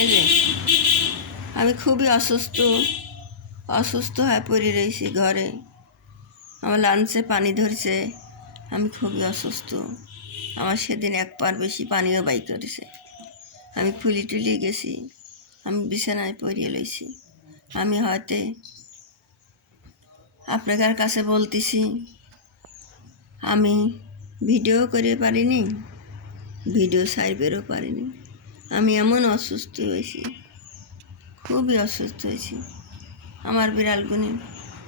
এই যে আমি খুবই অসুস্থ অসুস্থ হয়ে পড়ে রয়েছি ঘরে। আমার লাঞ্চে পানি ধরছে, আমি খুবই অসুস্থ। আমার সেদিন এক পার বেশি পানিও বাই করেছে। আমি ফুলি টুলি গেছি, আমি বিছানায় পড়িয়ে লইছি। আমি হয়তো আপনার কাছে বলতেছি, আমি ভিডিও করে পারিনি, ভিডিও সাইবেরও পারিনি। আমি এমন অসুস্থ হয়েছি, খুবই অসুস্থ হয়েছি। আমার বিড়ালগুনি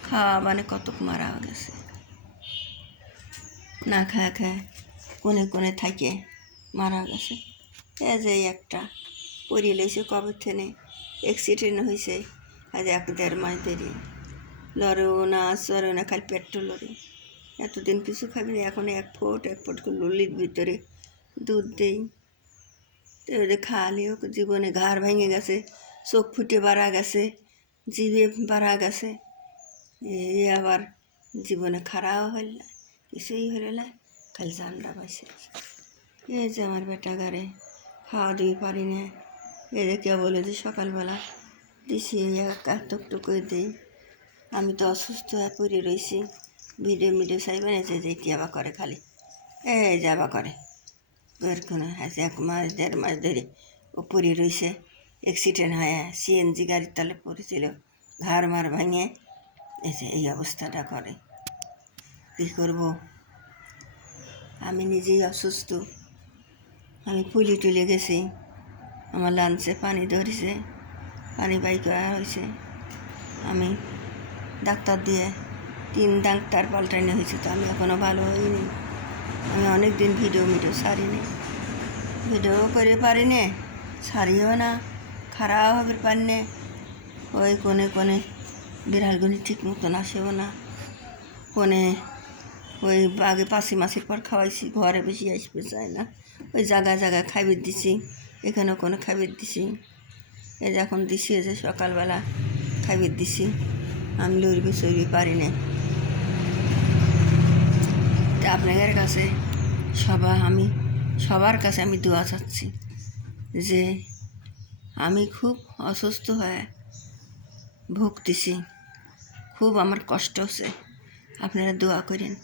খাওয়া মানে কতক মারা গেছে। না খায় খায় কোনে কোনে থাকে, মারা গেছে। এ যে একটা পরিয়ে লইছে কবে থেকে অ্যাক্সিডেন্ট হয়েছে আজ এক দেড় মাস দেরি। লড়েও না চড়েও না, খালি পেট্রোল লড়ে। এতদিন কিছু খাবি এখন এক ফুট এক ফুট করে ললির ভিতরে দুধ দেই। তো ওদের খাওয়ালে জীবনে ঘাড় ভেঙে গেছে, চোখ ফুটে বাড়া গেছে, জিভে বাড়া গেছে এই আবার জীবনে খারাপ হইল না, কিছুই হইল না, খালি জানটা পাইছে এই যে আমার বেটা গারে খাওয়া দিয়ে পারি না এদেরকে বলে যে সকালবেলা দিছি কাটুক করে দিই, আমি তো অসুস্থ হয়ে পড়ে রয়েছি ভিডিও মিডিও সাই বানিয়েছে যে টিয়াবা করে খালি, এই যাবা করে। কোনো আছে, এক মাস, দেড় মাস ধরে ও পড়ে রয়েছে। অ্যাক্সিডেন্ট হয়ে সিএনজি গাড়ির তলে পড়েছিল, ঘাড় মার ভাঙে। যে, এই অবস্থাটা করে। কী করব? আমি নিজেই অসুস্থ। আমি পুলি টুলে গেছি। আমার লাঞ্চে পানি ধরেছে। পানি বাই করা হয়েছে। আমি ডাক্তার দিয়ে তিন ডাক্তার পাল্টানো হয়েছে, তো আমি এখনও ভালো হইনি। আমি অনেক দিন ভিডিও মিডিও সারিনি ভিডিও করে পারিনি সারিও না, খারাপ হবে পারিনি। ওই কোনে কোনে বিড়ালগুলি ঠিক মতন আসেও না। কোনে ওই আগে পাশি মাসের পর খাওয়াইছি, ঘরে বেশি আসবে চায় না। ওই জায়গা জায়গায় খাইবে দিছি, এখানেও কোনো খাইবে দিছি। এই যখন দিছি যে সকালবেলা খাইবে দিছি, আমি লড়বি চড়বি পারি না আপনাদের কাছে সবা, আমি, সবার কাছে আমি দোয়া চাচ্ছি যে আমি খুব অসুস্থ হয়ে ভুগতেছি। খুব আমার কষ্ট হচ্ছে। আপনারা দোয়া করেন।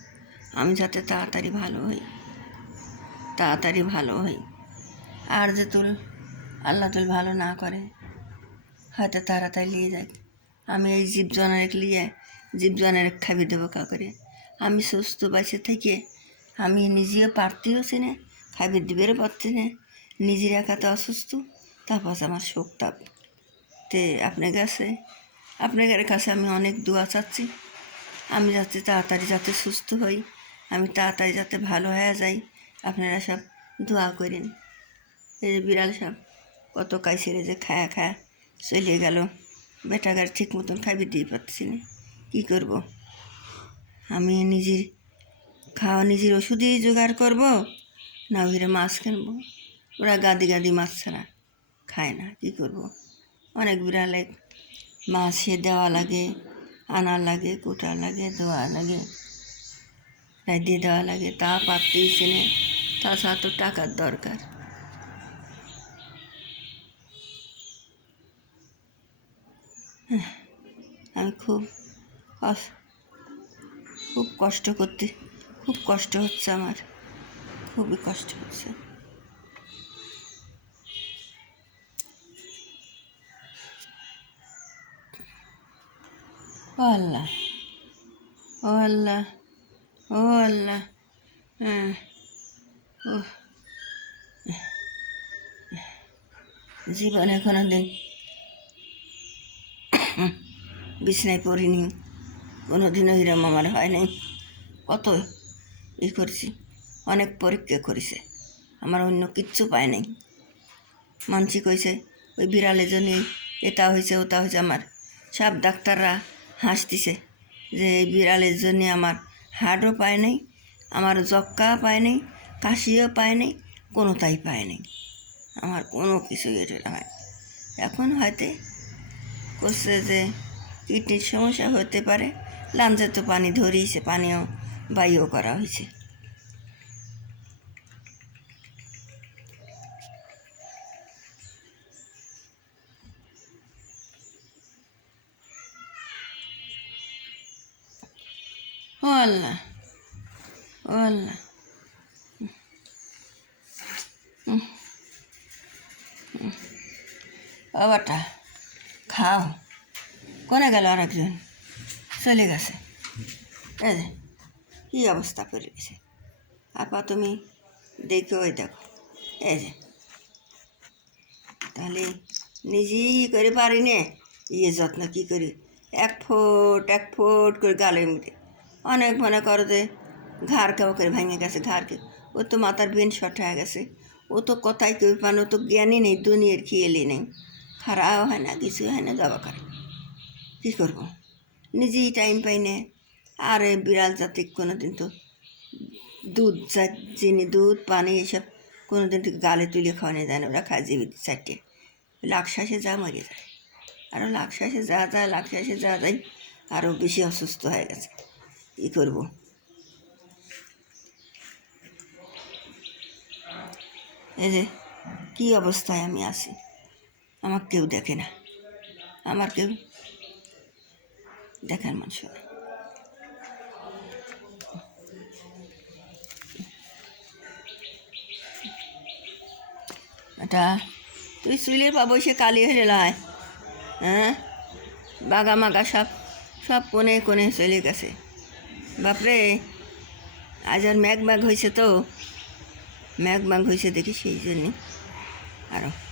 আমি যাতে তাড়াতাড়ি ভালো হই। তাড়াতাড়ি ভালো হই। আর যে তুল আল্লাহ তুল ভালো না করে, হয়তো তাড়াতাড়ি নিয়ে যায়। আমি এই জীবজনের নিয়ে জীবজনের খাবি দেবো কা করে আমি সুস্থ বাঁচে থেকে আমি নিজেও পারতেও না খাবি দিবেরও পারছি না, নিজের একাতে অসুস্থ, তারপর আমার শোক তাপ। তে আপনার কাছে আপনাদের কাছে আমি অনেক দোয়া চাচ্ছি, আমি যাতে তাড়াতাড়ি যাতে সুস্থ হই, আমি তাড়াতাড়ি যাতে ভালো হয়ে যাই, আপনারা সব দোয়া করেন। এই যে বিড়াল সব কত কাইসিরে যে খায়া খায়া চলে গেল বেটাগার ঠিক মতন খাইবে দিয়ে পাচ্ছি না, কী করব? আমি নিজের খাওয়া, নিজের ওষুধই জোগাড় করব, না ওইরা মাছ কিনবো। ওরা গাদি গাদি মাছ ছাড়া খায় না, কী করব? অনেক বিড়ালে মাছে দেওয়া লাগে, আনা লাগে, কোটা লাগে দেওয়া লাগে দিয়ে দেওয়া লাগে, তা পারতেই চেনে তাছাড়া তো টাকার দরকার। আমি খুব খুব কষ্ট করতে, খুব কষ্ট হচ্ছে আমার, খুবই কষ্ট হচ্ছে। ও আল্লাহ ও আল্লাহ ও আল্লাহ হ্যাঁ ও জীবনে কোনো দিন বিছনায় পড়িনি। কোনো দিনও হিরাম আমার হয় নাই। কত ই করছি, অনেক পরীক্ষা করেছে, আমার অন্য কিচ্ছু পায় নাই। মানসি কইছে, ওই বিড়ালের জন্য এটা হয়েছে ওটা হয়েছে আমার। সব ডাক্তাররা হাসতিছে যে, এই বিড়ালের জন্য আমার হার্টও পায় নাই, আমার জক্কা পায় নাই, কাশিও পায় নাই, কোনোটাই পায় নাই। আমার কোনো কিছু এটা হয় এখন হয়তো করছে যে, কিডনির সমস্যা হতে পারে লাঞ্চের তো পানি ধরেই সে পানীয় বা ইয়েও করা হয়েছে ও আল্লাহ ও আল্লাহ। ও খাও। কোনে গেল আর একজন চলে গেছে। এই কী অবস্থা গেছে আপা, তুমি দেখো, ওই দেখো, এই যে। তাহলে নিজেই করে পারি নে ইয়ে যত্ন কী করি? এক ফুট এক ফুট করে গালের মধ্যে। অনেক মনে করো যে, ঘাড় কেউ করে ভেঙে গেছে ঘাড়কে ও তো মাথার বেন শর্ট হয়ে গেছে। ও তো কোথায় কেউ পান ও তো জ্ঞানই নেই, দুনিয়ার খেয়েলি নেই। খারাপ হয় না, কিছু হয় না দবা করে। কী করব? নিজেই টাইম পাই না আর এই বিড়াল জাতি কোনো দিন তো দুধ চিনি দুধ, পানি এসব কোনো দিন তো গালে তুলে খাওয়ানো যায় না ওরা খায় জীবিত চারটে। লাকশাসে যা মরে যায়। আরও লাকশাসে যা যায় লাকশাসে যা যায় আরও বেশি অসুস্থ হয়ে গেছে। কী করব? এই যে, কী অবস্থায় আমি আছি? আমার কেউ দেখে না। আমার কেউ দেখার মানুষ এটা তুই চুলের পা সে কালি লাই হ্যাঁ? বাগা মাগা সব সব কোণে কোণে চলে গেছে। বাপরে, আজ আর ম্যাগ ম্যাগ হয়েছে তো। ম্যাগ ম্যাগ হয়েছে দেখি সেই জন্যে। আরও